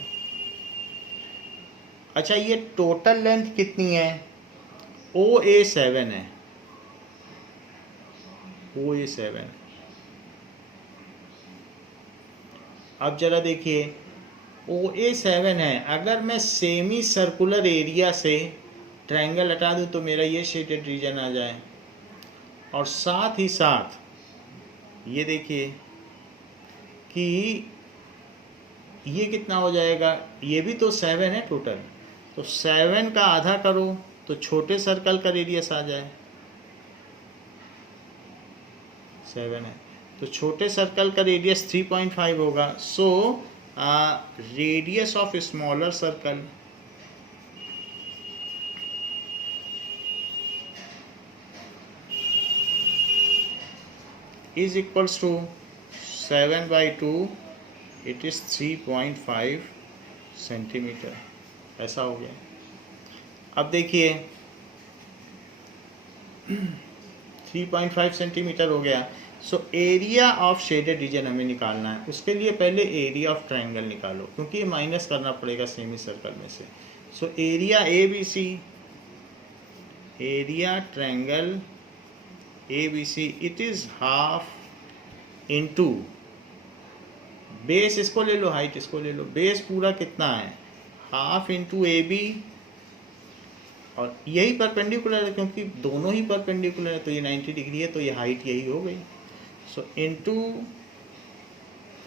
अच्छा, ये टोटल लेंथ कितनी है? OA7 है, OA7। अब जरा देखिए, OA7 है, अगर मैं सेमी सर्कुलर एरिया से ट्रायंगल हटा दूं तो मेरा ये शेडेड रीजन आ जाए। और साथ ही साथ ये देखिए कि ये कितना हो जाएगा, ये भी तो 7 है टोटल, तो 7 का आधा करो तो छोटे सर्कल का रेडियस आ जाए। 7 है तो छोटे सर्कल का रेडियस 3.5 होगा। So radius of smaller circle is equals to 7/2, it is 3.5 centimetre. ऐसा हो गया। अब देखिए 3.5 सेंटीमीटर हो गया। सो एरिया ऑफ शेडेड रीजन हमें निकालना है। उसके लिए पहले एरिया ऑफ ट्रायंगल निकालो, क्योंकि ये माइनस करना पड़ेगा सेमी सर्कल में से। So area ABC, area triangle ABC, it is half into base, इसको ले लो, हाइट इसको ले लो। बेस पूरा कितना है? हाफ इंटू AB, और यही परपेंडिकुलर है क्योंकि दोनों ही परपेंडिकुलर है, तो ये 90 डिग्री है, तो ये हाइट यही हो गई। So into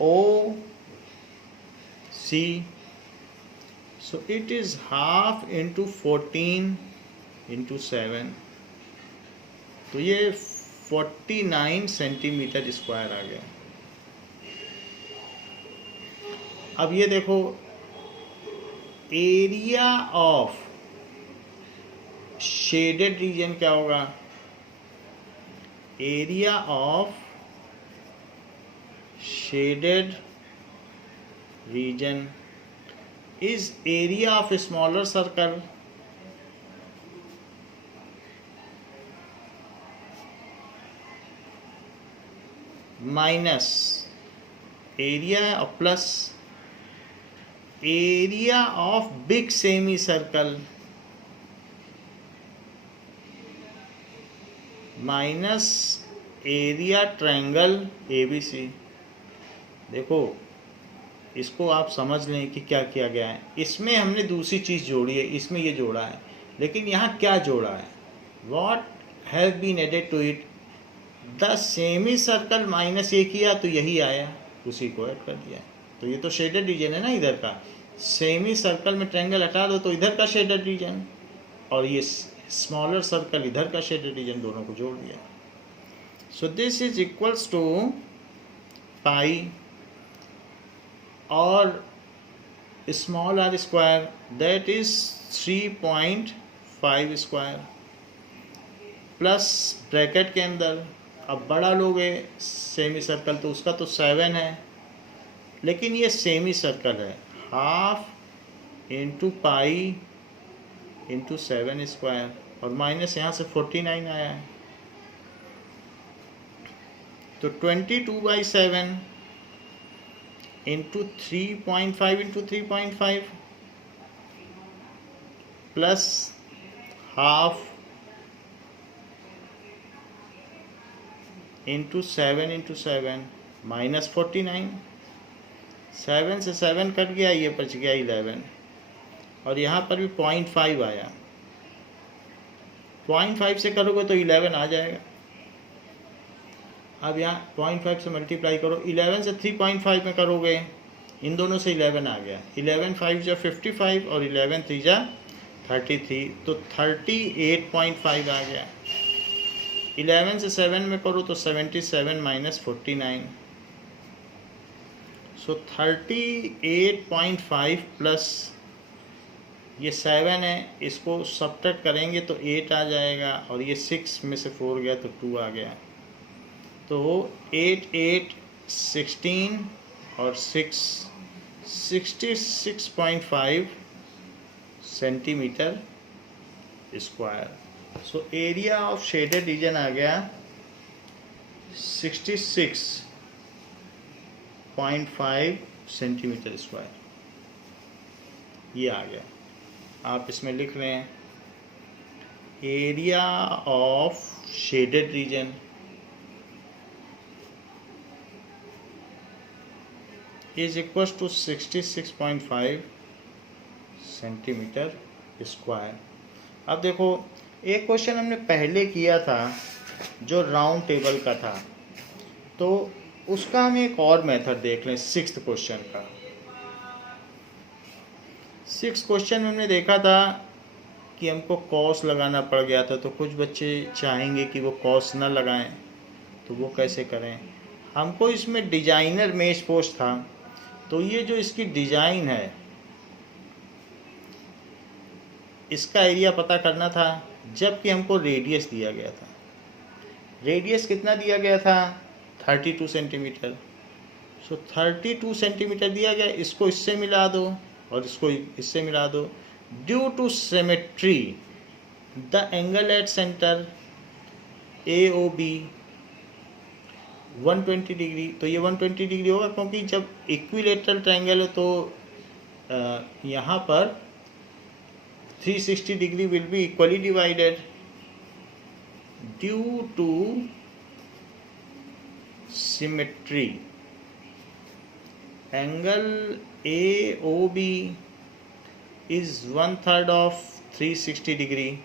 OC, so it is half into 14 into 7, तो ये 49 सेंटीमीटर स्क्वायर आ गया। अब ये देखो, एरिया ऑफ शेडेड रीजन क्या होगा? Area of shaded region is area of smaller circle minus area plus area of big semi circle minus area triangle ABC। देखो, इसको आप समझ लें कि क्या किया गया है। इसमें हमने दूसरी चीज़ जोड़ी है, इसमें ये जोड़ा है, लेकिन यहाँ क्या जोड़ा है? What has been added to it? The semi circle minus ये किया तो यही आया, उसी को ऐड कर दिया। तो ये तो शेडेड रीजन है ना इधर का। सेमी सर्कल में ट्रायंगल हटा दो तो इधर का शेडेड रीजन, और ये स्मॉलर सर्कल इधर का शेडेड रीजन, दोनों को जोड़ दिया। So this is equals to pi और small are square, that is 3.5 square, plus bracket के अंदर अब बड़ा लोगे सेमी सर्कल तो उसका तो 7 है, लेकिन ये सेमी सर्कल है, half into pi into 7 square, और माइनस यहाँ से 49 आया है, तो 22/7 into 3.5 into 3.5 plus half into 7 minus 49। 7 से 7 कट गया, ये बच गया 11, और यहाँ पर भी 0.5 आया। 0.5 से करोगे तो 11 आ जाएगा। अब यहाँ 0.5 से मल्टीप्लाई करो, 11 से 3.5 में करोगे, इन दोनों से 11 आ गया। 11 5 जा 55 और 11 3 जा 33, तो 38.5 आ गया। 11 से 7 में करो तो 77 माइनस 49, सो 38.5 प्लस ये 7 है, इसको सब्ट्रैक्ट करेंगे तो 8 आ जाएगा, और ये 6 में से 4 गया तो 2 आ गया। तो 8 8 16 और 6 66.5 centimetre square. So area of shaded region आ गया 66.5 सेंटीमीटर स्क्वायर, ये आ गया। आप इसमें लिख रहे हैं area of shaded region is equal to 66.5 centimetre square. अब देखो, एक क्वेश्चन हमने पहले किया था जो राउंड टेबल का था, तो उसका हम एक और मेथड देख लें। 6th क्वेश्चन का, 6th क्वेश्चन में हमने देखा था कि हमको कॉस लगाना पड़ गया था, तो कुछ बच्चे चाहेंगे कि वो कॉस न लगाएं, तो वो कैसे करें। हमको इसमें डिजाइनर मेश पोस्ट था, तो ये जो इसकी डिजाइन है इसका एरिया पता करना था, जबकि हमको रेडियस दिया गया था। रेडियस कितना दिया गया था? 32 सेंटीमीटर। सो 32 सेंटीमीटर दिया गया, इसको इससे मिला दो और इसको इससे मिला दो। Due to symmetry the angle at centre AOB 120 degree, तो ये 120 डिग्री होगा, क्योंकि जब इक्विलेटरल ट्रायंगल है तो यहाँ पर 360 degree will be equally divided. Due to symmetry angle AOB is 1/3 of 360 degree,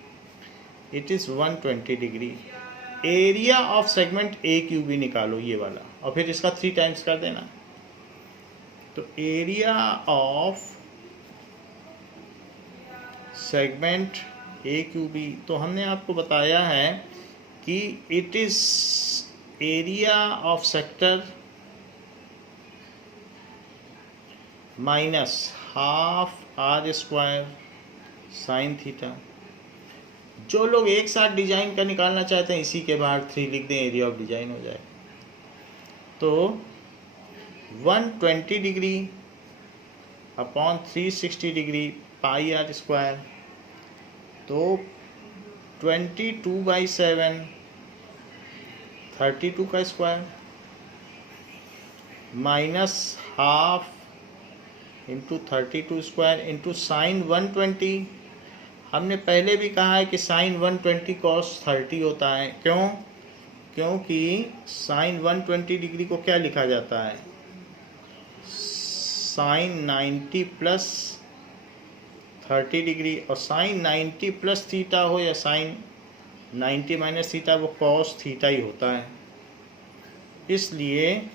it is 120 degree. Area of segment AQB निकालो, ये वाला, और फिर इसका 3 टाइम्स कर देना। तो एरिया ऑफ सेगमेंट AQB, तो हमने आपको बताया है कि it is area of sector minus half R² sine theta. जो लोग एक साथ डिजाइन का निकालना चाहते हैं, इसी के बाहर 3 लिख दें, एरिया ऑफ डिजाइन हो जाए। तो 120 डिग्री अपॉन 360 डिग्री पाई R², तो 22/7 32 का square minus half into 32 square into sine 120। हमने पहले भी कहा है कि साइन 120 cos 30 होता है। क्यों? क्योंकि साइन 120 डिग्री को क्या लिखा जाता है? साइन 90 प्लस 30 डिग्री, और साइन 90 प्लस थीटा हो या साइन 90 माइनस थीटा, वो cos थीटा ही होता है। इसलिए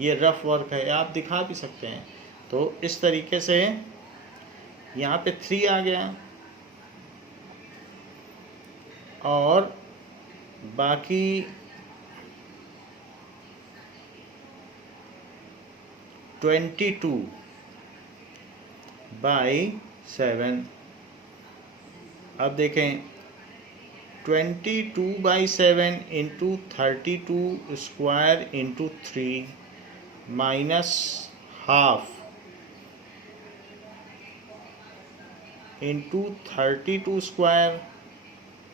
ये रफ वर्क है, आप दिखा भी सकते हैं। तो इस तरीके से यहाँ पे 3 आ गया, और बाकी 22/7। अब देखें, 22/7 into 32 square into 3 minus half into 32 square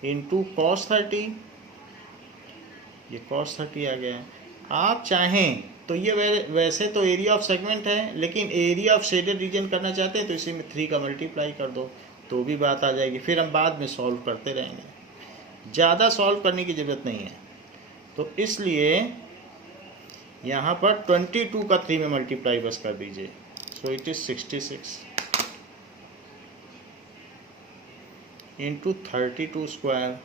into cos 30, ये cos 30 आ गया। आप चाहें तो ये वैसे तो एरिया ऑफ सेगमेंट है, लेकिन एरिया ऑफ शेडेड रीजन करना चाहते हैं तो इसी में 3 का मल्टीप्लाई कर दो, तो भी बात आ जाएगी। फिर हम बाद में सॉल्व करते रहेंगे, ज़्यादा सॉल्व करने की ज़रूरत नहीं है। तो इसलिए यहाँ पर 22 का 3 में मल्टीप्लाई बस कर दीजिए। So it is 66 into 32 square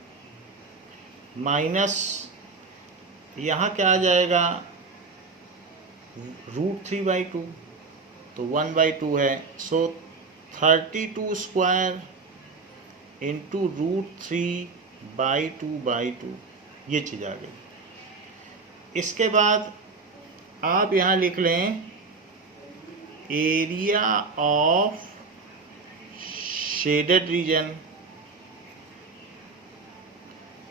minus, यहाँ क्या आ जाएगा? √3/2, तो 1/2 है। सो 32 स्क्वायर इंटू √3/2/2, ये चीज़ आ गई। इसके बाद आप यहाँ लिख लें एरिया ऑफ शेडेड रीजन।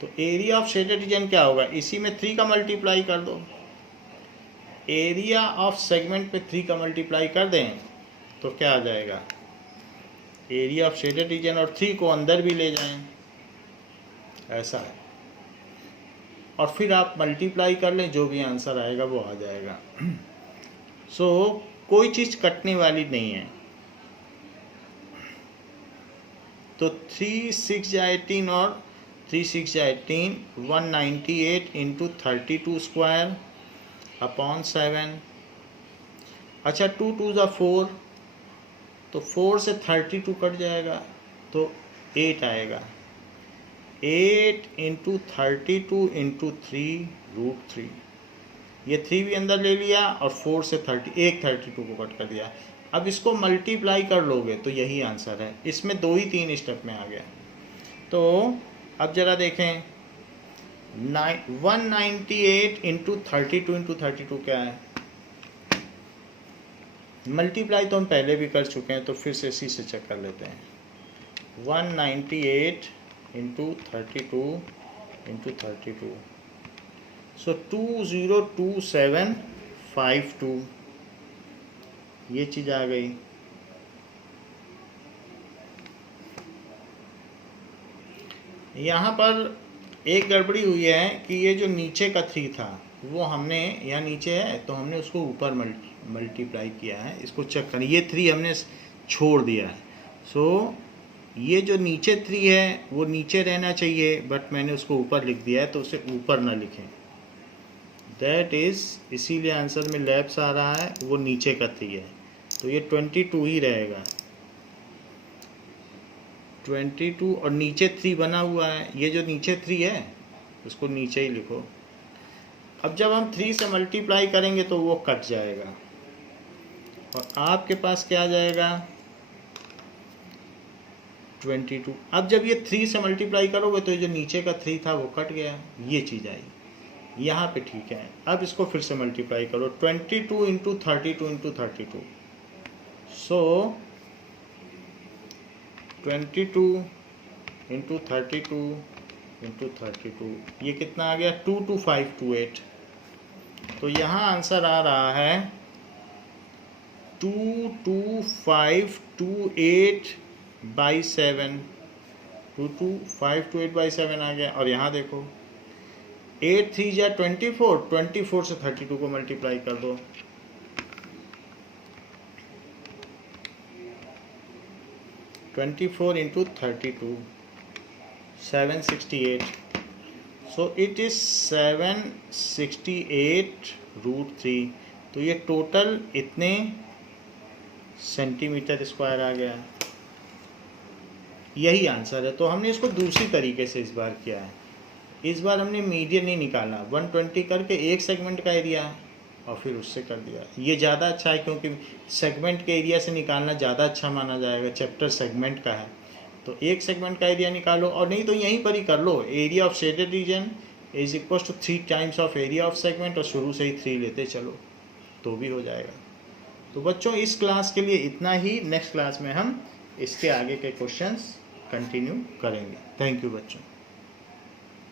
तो एरिया ऑफ शेडेड रीजन क्या होगा, इसी में 3 का मल्टीप्लाई कर दो। एरिया ऑफ सेगमेंट पे 3 का मल्टीप्लाई कर दें तो क्या आ जाएगा, एरिया ऑफ शेडेड रीजन, और 3 को अंदर भी ले जाएं, ऐसा है। और फिर आप मल्टीप्लाई कर लें, जो भी आंसर आएगा वो आ जाएगा। सो कोई चीज़ कटने वाली नहीं है। तो 3 6 या 18 और 3 6 या 18, 198 इंटू 32 स्क्वायर अपॉन 7। अच्छा 2 2 ज़ा 4, तो 4 से 32 कट जाएगा तो 8 आएगा। 8 इंटू 32 इंटू 3 रूट 3, ये 3 भी अंदर ले लिया और 4 से 32 को कट कर दिया। अब इसको मल्टीप्लाई कर लोगे तो यही आंसर है। इसमें 2 ही 3 स्टेप में आ गया। तो अब जरा देखें, 198 इंटू 32 क्या है, मल्टीप्लाई तो हम पहले भी कर चुके हैं, तो फिर से इसी से चेक कर लेते हैं। 198 इंटू 32, सो 202752, ये चीज़ आ गई। यहाँ पर एक गड़बड़ी हुई है कि ये जो नीचे का 3 था वो हमने, यहाँ नीचे है तो हमने उसको ऊपर मल्टीप्लाई किया है। इसको चेक करें, ये 3 हमने छोड़ दिया है। सो ये जो नीचे 3 है वो नीचे रहना चाहिए, बट मैंने उसको ऊपर लिख दिया है, तो उसे ऊपर ना लिखें। दैट इज़, इसीलिए आंसर में लैप्स आ रहा है, वो नीचे का 3 है, तो ये 22 ही रहेगा। 22 और नीचे 3 बना हुआ है, ये जो नीचे 3 है उसको नीचे ही लिखो। अब जब हम 3 से मल्टीप्लाई करेंगे तो वो कट जाएगा और आपके पास क्या आ जाएगा, 22। अब जब ये 3 से मल्टीप्लाई करोगे तो ये जो नीचे का 3 था वो कट गया, ये चीज़ आई यहाँ पे, ठीक है। अब इसको फिर से मल्टीप्लाई करो, 22 इंटू 32, सो 22 इंटू 32, ये कितना आ गया, 22528। तो यहाँ आंसर आ रहा है 22528/7, 22528/7 आ गया। और यहाँ देखो 8 3 या 24 से 32 को मल्टीप्लाई कर दो, 24 इंटू 32, 768। So it is 768√3। तो ये टोटल इतने सेंटीमीटर स्क्वायर आ गया, यही आंसर है। तो हमने इसको दूसरी तरीके से इस बार किया है। इस बार हमने मीडियन नहीं निकाला, 120 करके एक सेगमेंट का एरिया और फिर उससे कर दिया। ये ज़्यादा अच्छा है क्योंकि सेगमेंट के एरिया से निकालना ज़्यादा अच्छा माना जाएगा, चैप्टर सेगमेंट का है। तो एक सेगमेंट का एरिया निकालो, और नहीं तो यहीं पर ही कर लो, area of shaded region is equal to 3 times of area of segment, और शुरू से ही 3 लेते चलो तो भी हो जाएगा। तो बच्चों इस क्लास के लिए इतना ही। नेक्स्ट क्लास में हम इसके आगे के क्वेश्चंस कंटिन्यू करेंगे। थैंक यू बच्चों।